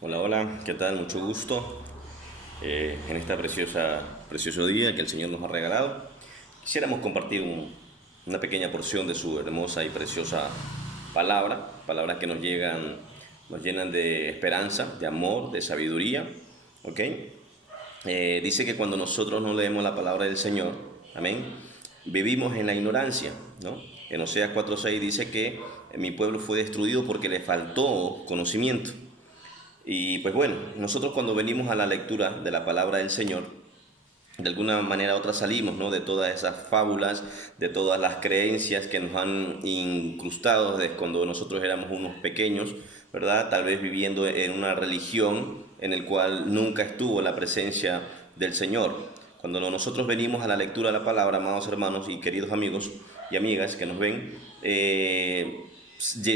Hola, hola, ¿qué tal? Mucho gusto en esta precioso día que el Señor nos ha regalado. Quisiéramos compartir una pequeña porción de su hermosa y preciosa palabras que nos llenan de esperanza, de amor, de sabiduría, ¿ok? Dice que cuando nosotros no leemos la palabra del Señor, amén, vivimos en la ignorancia, ¿no? En Oseas 4:6 dice que mi pueblo fue destruido porque le faltó conocimiento. Y pues bueno, nosotros cuando venimos a la lectura de la palabra del Señor, de alguna manera u otra salimos, ¿no?, de todas esas fábulas, de todas las creencias que nos han incrustado desde cuando nosotros éramos unos pequeños, ¿verdad? Tal vez viviendo en una religión en el cual nunca estuvo la presencia del Señor. Cuando nosotros venimos a la lectura de la palabra, amados hermanos y queridos amigos y amigas que nos ven,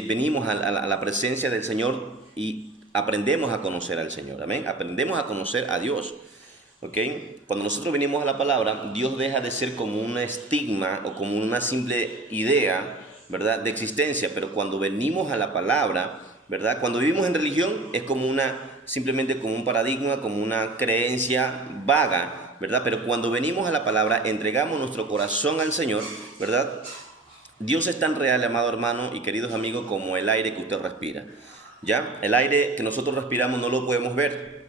venimos a la presencia del Señor y aprendemos a conocer al Señor, amén. Aprendemos a conocer a Dios. ¿Ok? Cuando nosotros venimos a la palabra, Dios deja de ser como un estigma o como una simple idea, ¿verdad?, de existencia, pero cuando venimos a la palabra, ¿verdad?, cuando vivimos en religión es como simplemente como un paradigma, como una creencia vaga, ¿verdad? Pero cuando venimos a la palabra, entregamos nuestro corazón al Señor, ¿verdad? Dios es tan real, amado hermano y queridos amigos, como el aire que usted respira. ¿Ya? El aire que nosotros respiramos no lo podemos ver,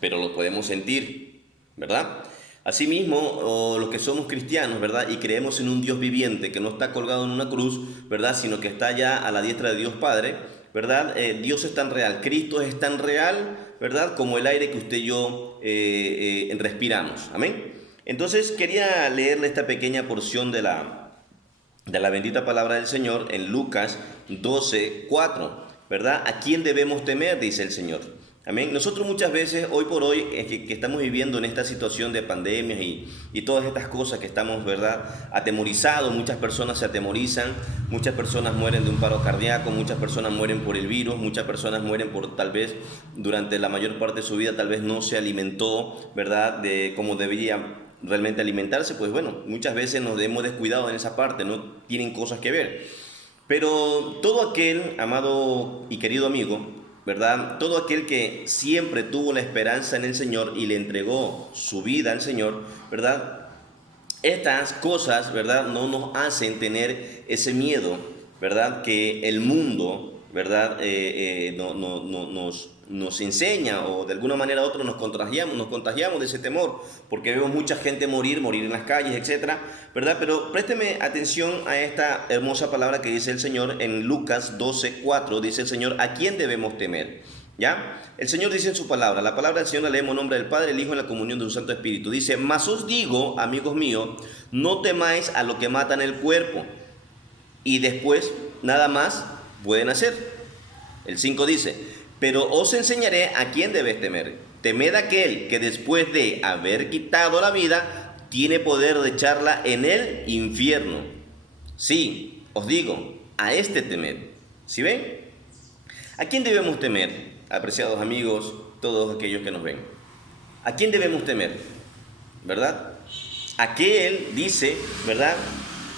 pero lo podemos sentir, ¿verdad? Asimismo, los que somos cristianos, ¿verdad? Y creemos en un Dios viviente que no está colgado en una cruz, ¿verdad? Sino que está ya a la diestra de Dios Padre, ¿verdad? Dios es tan real, Cristo es tan real, ¿verdad?, como el aire que usted y yo respiramos. Amén. Entonces quería leerle esta pequeña porción de la bendita palabra del Señor en Lucas 12:4, ¿verdad? ¿A quién debemos temer?, dice el Señor. Amén. Nosotros muchas veces, hoy por hoy, que estamos viviendo en esta situación de pandemias y todas estas cosas que estamos, ¿verdad?, atemorizados, muchas personas se atemorizan, muchas personas mueren de un paro cardíaco, muchas personas mueren por el virus, muchas personas mueren por tal vez durante la mayor parte de su vida, tal vez no se alimentó, ¿verdad?, de como debería realmente alimentarse. Pues bueno, muchas veces nos hemos descuidado en esa parte, no tienen cosas que ver. Pero todo aquel, amado y querido amigo, ¿verdad? Todo aquel que siempre tuvo la esperanza en el Señor y le entregó su vida al Señor, ¿verdad? Estas cosas, ¿verdad?, no nos hacen tener ese miedo, ¿verdad?, que el mundo, ¿verdad?, nos enseña, o de alguna manera u otra nos contagiamos de ese temor, porque vemos mucha gente morir en las calles, etcétera, ¿verdad? Pero présteme atención a esta hermosa palabra que dice el Señor en Lucas 12:4, dice el Señor: ¿a quién debemos temer? ¿Ya? El Señor dice en su palabra, la palabra del Señor la leemos en nombre del Padre, el Hijo, en la comunión de su Santo Espíritu. Dice: mas os digo, amigos míos, no temáis a lo que matan el cuerpo, y después nada más pueden hacer. El 5 dice: pero os enseñaré a quién debes temer. Temed a aquel que después de haber quitado la vida, tiene poder de echarla en el infierno. Sí, os digo, a este temed. ¿Sí ven? ¿A quién debemos temer, apreciados amigos, todos aquellos que nos ven? ¿A quién debemos temer? ¿Verdad? Aquel dice, ¿verdad?,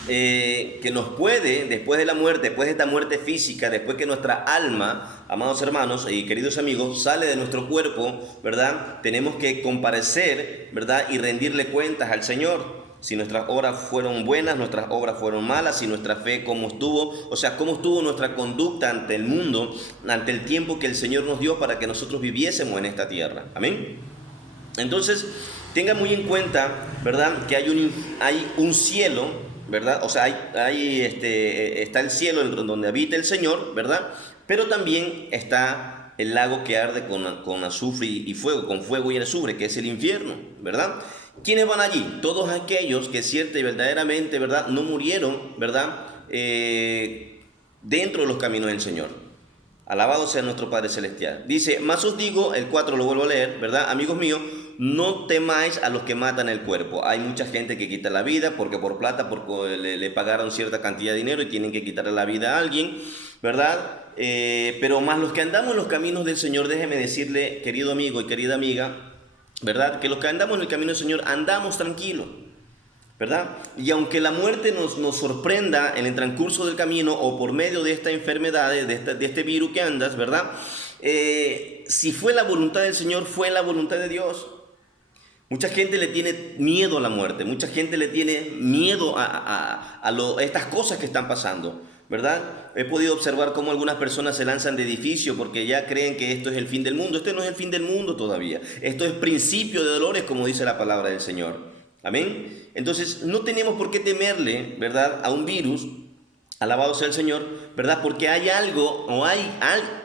que nos puede, después de la muerte, después de esta muerte física, después que nuestra alma, amados hermanos y queridos amigos, sale de nuestro cuerpo, ¿verdad? Tenemos que comparecer, ¿verdad?, y rendirle cuentas al Señor. Si nuestras obras fueron buenas, nuestras obras fueron malas, si nuestra fe cómo estuvo, o sea, cómo estuvo nuestra conducta ante el mundo, ante el tiempo que el Señor nos dio para que nosotros viviésemos en esta tierra. Amén. Entonces, tenga muy en cuenta, ¿verdad?, que hay un cielo, ¿verdad? O sea, está el cielo en donde habita el Señor, ¿verdad? Pero también está el lago que arde con azufre y fuego, con fuego y azufre, que es el infierno, ¿verdad? ¿Quiénes van allí? Todos aquellos que cierta y verdaderamente, ¿verdad?, no murieron, ¿verdad?, dentro de los caminos del Señor. Alabado sea nuestro Padre Celestial. Dice: mas os digo, el 4 lo vuelvo a leer, ¿verdad? Amigos míos, no temáis a los que matan el cuerpo. Hay mucha gente que quita la vida porque por plata, porque le pagaron cierta cantidad de dinero y tienen que quitarle la vida a alguien, ¿verdad? Pero más los que andamos en los caminos del Señor, déjeme decirle, querido amigo y querida amiga, ¿verdad?, que los que andamos en el camino del Señor andamos tranquilos, ¿verdad? Y aunque la muerte nos sorprenda en el transcurso del camino o por medio de esta enfermedad, de este virus que andas, ¿verdad? si fue la voluntad del Señor, fue la voluntad de Dios. Mucha gente le tiene miedo a la muerte, mucha gente le tiene miedo a estas cosas que están pasando, ¿verdad? He podido observar cómo algunas personas se lanzan de edificio porque ya creen que esto es el fin del mundo. Este no es el fin del mundo todavía. Esto es principio de dolores, como dice la palabra del Señor. Amén. Entonces, no tenemos por qué temerle, ¿verdad?, a un virus. Alabado sea el Señor, ¿verdad? Porque hay algo o hay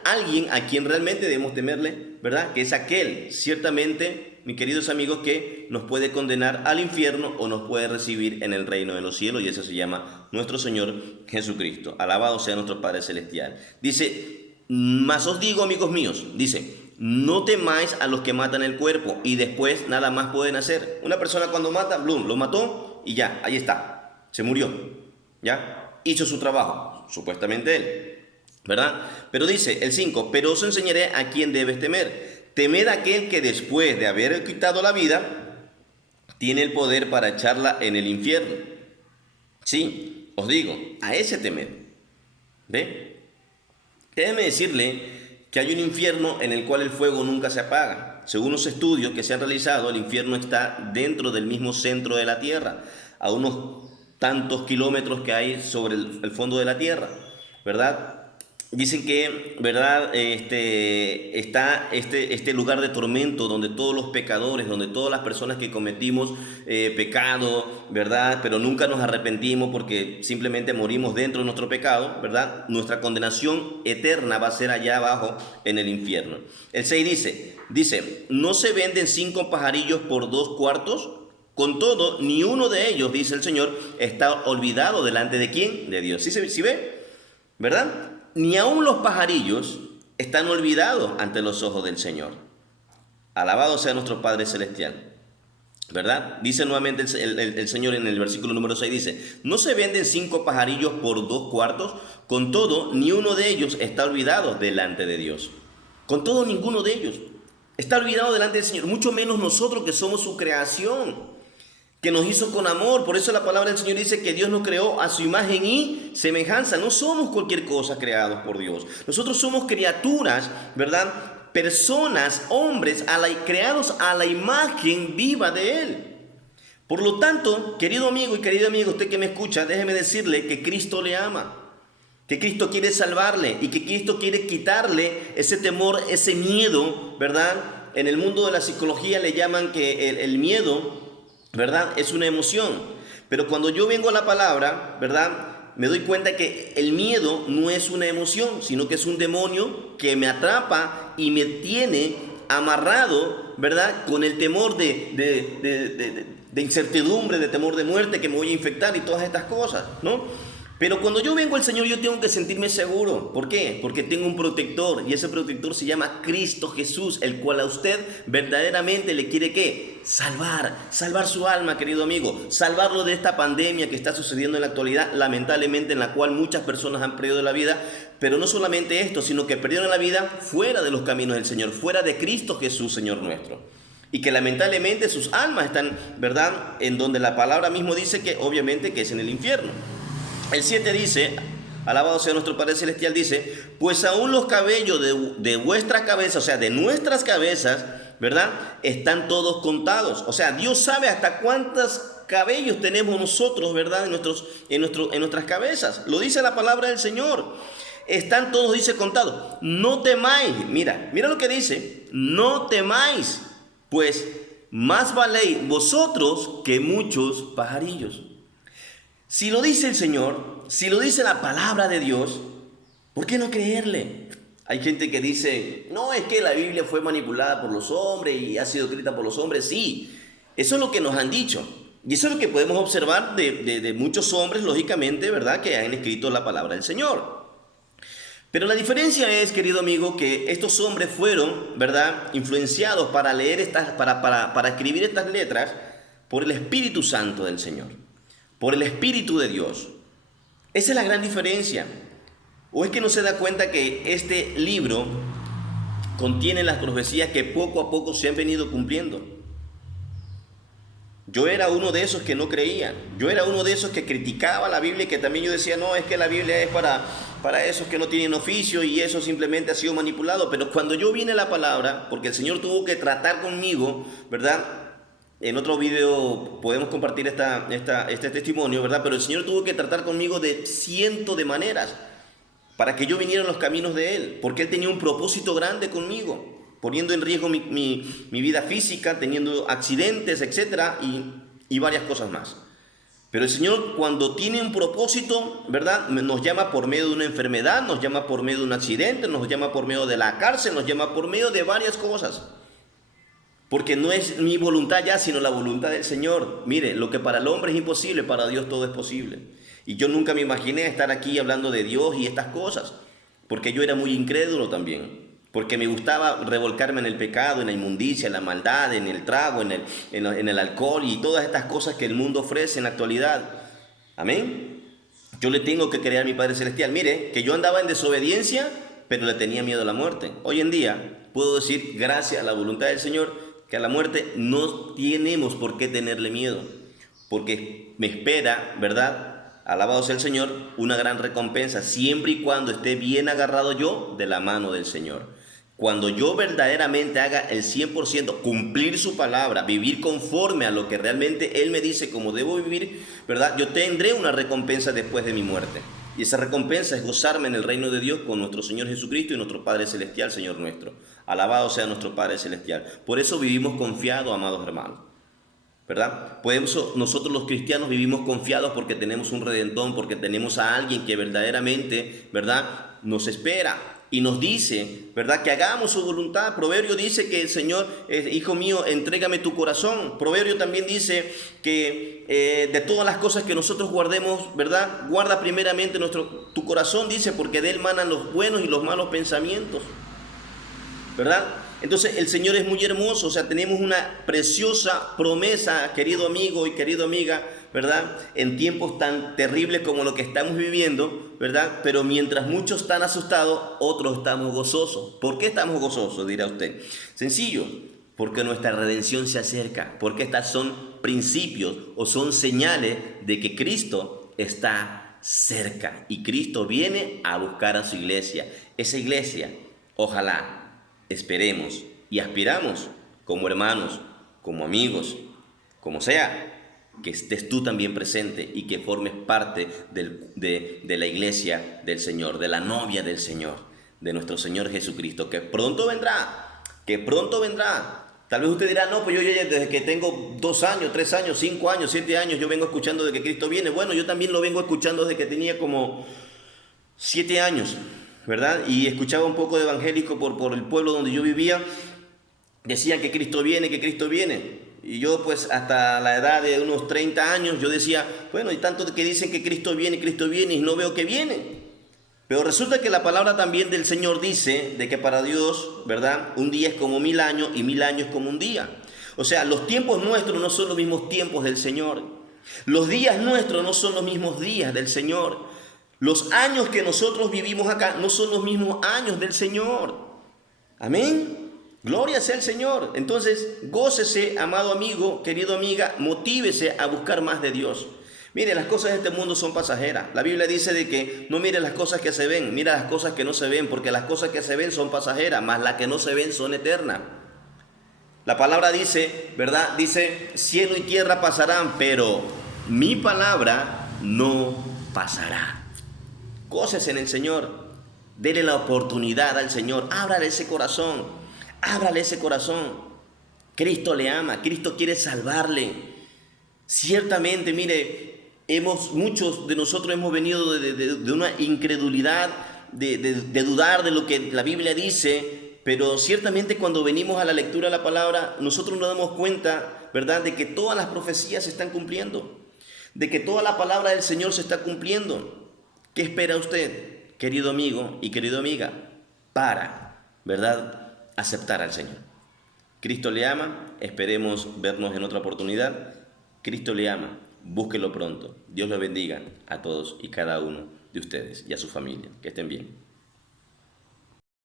alguien a quien realmente debemos temerle, ¿verdad? Que es aquel, ciertamente, mis queridos amigos, que nos puede condenar al infierno o nos puede recibir en el reino de los cielos, y ese se llama nuestro Señor Jesucristo. Alabado sea nuestro Padre Celestial. Dice, mas os digo, amigos míos, dice, no temáis a los que matan el cuerpo y después nada más pueden hacer. Una persona cuando mata, blum, lo mató y ya, ahí está, se murió, ¿ya? Hizo su trabajo, supuestamente él, ¿verdad? Pero dice el 5, pero os enseñaré a quién debes temer. Temed a aquel que después de haber quitado la vida, tiene el poder para echarla en el infierno. Sí, os digo, a ese temed. ¿Ve? Déjeme decirle que hay un infierno en el cual el fuego nunca se apaga. Según los estudios que se han realizado, el infierno está dentro del mismo centro de la tierra, a unos tantos kilómetros que hay sobre el fondo de la tierra, ¿verdad? Dicen que, ¿verdad?, está este lugar de tormento donde todos los pecadores, donde todas las personas que cometimos pecado, ¿verdad?, pero nunca nos arrepentimos porque simplemente morimos dentro de nuestro pecado, ¿verdad? Nuestra condenación eterna va a ser allá abajo en el infierno. El 6 dice, ¿no se venden 5 pajarillos por 2 cuartos? Con todo, ni uno de ellos, dice el Señor, está olvidado delante de ¿quién? De Dios. ¿Sí ve? ¿Verdad? Ni aun los pajarillos están olvidados ante los ojos del Señor. Alabado sea nuestro Padre Celestial. ¿Verdad? Dice nuevamente el Señor en el versículo número 6, dice, ¿no se venden 5 pajarillos por 2 cuartos? Con todo, ni uno de ellos está olvidado delante de Dios. Con todo, ninguno de ellos está olvidado delante del Señor, mucho menos nosotros que somos su creación, que nos hizo con amor. Por eso la palabra del Señor dice que Dios nos creó a su imagen y semejanza. No somos cualquier cosa creados por Dios. Nosotros somos criaturas, ¿verdad? Personas, hombres, creados a la imagen viva de Él. Por lo tanto, querido amigo y querida amiga, usted que me escucha, déjeme decirle que Cristo le ama, que Cristo quiere salvarle y que Cristo quiere quitarle ese temor, ese miedo, ¿verdad? En el mundo de la psicología le llaman que el miedo, ¿verdad?, es una emoción. Pero cuando yo vengo a la palabra, ¿verdad?, me doy cuenta que el miedo no es una emoción, sino que es un demonio que me atrapa y me tiene amarrado, ¿verdad?, con el temor de incertidumbre, de temor de muerte, que me voy a infectar y todas estas cosas, ¿no? Pero cuando yo vengo al Señor, yo tengo que sentirme seguro. ¿Por qué? Porque tengo un protector, y ese protector se llama Cristo Jesús, el cual a usted verdaderamente le quiere ¿qué? Salvar su alma, querido amigo, salvarlo de esta pandemia que está sucediendo en la actualidad, lamentablemente, en la cual muchas personas han perdido la vida. Pero no solamente esto, sino que perdieron la vida fuera de los caminos del Señor, fuera de Cristo Jesús, Señor nuestro. Y que lamentablemente sus almas están, ¿verdad?, en donde la palabra mismo dice que obviamente que es en el infierno. El 7 dice, alabado sea nuestro Padre Celestial, dice, pues aún los cabellos de vuestra cabeza, o sea, de nuestras cabezas, ¿verdad?, están todos contados. O sea, Dios sabe hasta cuántos cabellos tenemos nosotros, ¿verdad?, en nuestras cabezas. Lo dice la palabra del Señor. Están todos, dice, contados. No temáis. Mira lo que dice. No temáis, pues más valéis vosotros que muchos pajarillos. Si lo dice el Señor, si lo dice la palabra de Dios, ¿por qué no creerle? Hay gente que dice, no, es que la Biblia fue manipulada por los hombres y ha sido escrita por los hombres. Sí, eso es lo que nos han dicho. Y eso es lo que podemos observar de muchos hombres, lógicamente, ¿verdad?, que han escrito la palabra del Señor. Pero la diferencia es, querido amigo, que estos hombres fueron, ¿verdad?, influenciados para leer para escribir estas letras por el Espíritu Santo del Señor, por el Espíritu de Dios. Esa es la gran diferencia. ¿O es que no se da cuenta que este libro contiene las profecías que poco a poco se han venido cumpliendo? Yo era uno de esos que no creía. Yo era uno de esos que criticaba la Biblia y que también yo decía, no, es que la Biblia es para esos que no tienen oficio y eso simplemente ha sido manipulado. Pero cuando yo vine a la palabra, porque el Señor tuvo que tratar conmigo, ¿verdad? En otro video podemos compartir este testimonio, ¿verdad? Pero el Señor tuvo que tratar conmigo de cientos de maneras para que yo viniera en los caminos de Él, porque Él tenía un propósito grande conmigo, poniendo en riesgo mi vida física, teniendo accidentes, etcétera, y varias cosas más. Pero el Señor, cuando tiene un propósito, ¿verdad? Nos llama por medio de una enfermedad, nos llama por medio de un accidente, nos llama por medio de la cárcel, nos llama por medio de varias cosas. Porque no es mi voluntad ya, sino la voluntad del Señor. Mire, lo que para el hombre es imposible, para Dios todo es posible. Y yo nunca me imaginé estar aquí hablando de Dios y estas cosas, porque yo era muy incrédulo también. Porque me gustaba revolcarme en el pecado, en la inmundicia, en la maldad, en el trago, en el alcohol y todas estas cosas que el mundo ofrece en la actualidad. Amén. Yo le tengo que creer a mi Padre Celestial. Mire, que yo andaba en desobediencia, pero le tenía miedo a la muerte. Hoy en día puedo decir, gracias a la voluntad del Señor, que a la muerte no tenemos por qué tenerle miedo, porque me espera, ¿verdad? Alabado sea el Señor, una gran recompensa, siempre y cuando esté bien agarrado yo de la mano del Señor. Cuando yo verdaderamente haga el 100%, cumplir su palabra, vivir conforme a lo que realmente Él me dice cómo debo vivir, ¿verdad? Yo tendré una recompensa después de mi muerte. Y esa recompensa es gozarme en el reino de Dios con nuestro Señor Jesucristo y nuestro Padre Celestial, Señor nuestro. Alabado sea nuestro Padre Celestial. Por eso vivimos confiados, amados hermanos, ¿verdad? Por eso nosotros los cristianos vivimos confiados porque tenemos un Redentor, porque tenemos a alguien que verdaderamente, ¿verdad?, nos espera y nos dice, ¿verdad?, que hagamos su voluntad. Proverbio dice que el Señor, hijo mío, entrégame tu corazón. Proverbio también dice que de todas las cosas que nosotros guardemos, ¿verdad?, guarda primeramente tu corazón, dice, porque de él manan los buenos y los malos pensamientos, ¿verdad? Entonces el Señor es muy hermoso, o sea, tenemos una preciosa promesa, querido amigo y querida amiga, ¿verdad? En tiempos tan terribles como lo que estamos viviendo, ¿verdad? Pero mientras muchos están asustados, otros estamos gozosos. ¿Por qué estamos gozosos?, dirá usted. Sencillo, porque nuestra redención se acerca, porque estas son principios o son señales de que Cristo está cerca y Cristo viene a buscar a su iglesia. Esa iglesia, ojalá, esperemos y aspiramos como hermanos, como amigos, como sea, que estés tú también presente y que formes parte de la iglesia del Señor, de la novia del Señor, de nuestro Señor Jesucristo, que pronto vendrá, que pronto vendrá. Tal vez usted dirá, no, pues yo ya desde que tengo 2 años, 3 años, 5 años, 7 años, yo vengo escuchando de que Cristo viene. Bueno, yo también lo vengo escuchando desde que tenía como 7 años, ¿verdad? Y escuchaba un poco de evangélico por el pueblo donde yo vivía. Decían que Cristo viene, que Cristo viene. Y yo pues hasta la edad de unos 30 años yo decía, bueno, y tanto que dicen que Cristo viene y no veo que viene. Pero resulta que la palabra también del Señor dice de que para Dios, ¿verdad?, un día es como 1000 años y 1000 años como un día. O sea, los tiempos nuestros no son los mismos tiempos del Señor. Los días nuestros no son los mismos días del Señor. Los años que nosotros vivimos acá no son los mismos años del Señor. Amén. Gloria sea el Señor. Entonces, gócese, amado amigo, querido amiga, motívese a buscar más de Dios. Mire, las cosas de este mundo son pasajeras. La Biblia dice de que no mire las cosas que se ven, mira las cosas que no se ven, porque las cosas que se ven son pasajeras, mas las que no se ven son eternas. La palabra dice, ¿verdad? Dice, cielo y tierra pasarán, pero mi palabra no pasará. Gócese en el Señor. Dele la oportunidad al Señor. Ábrale ese corazón. Ábrale ese corazón. Cristo le ama. Cristo quiere salvarle. Ciertamente, mire, muchos de nosotros hemos venido de una incredulidad, de dudar de lo que la Biblia dice, pero ciertamente cuando venimos a la lectura de la palabra, nosotros nos damos cuenta, ¿verdad?, de que todas las profecías se están cumpliendo, de que toda la palabra del Señor se está cumpliendo. ¿Qué espera usted, querido amigo y querida amiga, para, ¿verdad?, aceptar al Señor? Cristo le ama, esperemos vernos en otra oportunidad. Cristo le ama, búsquelo pronto. Dios lo bendiga a todos y cada uno de ustedes y a su familia. Que estén bien.